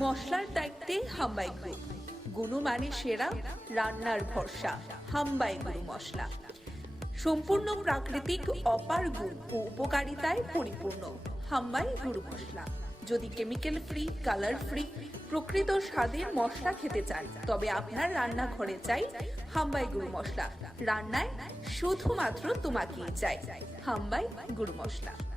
মশলার দায়িত্বে হাম্বাই গুরু। গুণমানে সেরা, রান্নার ভরসা হাম্বাই গুরু মশলা। সম্পূর্ণ প্রাকৃতিক, অপার গুণ ও উপকারিতায় পরিপূর্ণ হাম্বাই গুরু মশলা। যদি কেমিক্যাল ফ্রি, কালার ফ্রি, প্রকৃত স্বাদের মশলা খেতে চান, তবে আপনার রান্নাঘরে চাই হাম্বাই গুরু মশলা। রান্নায় শুধুমাত্র তোমাকেই চাই হাম্বাই গুরু মশলা।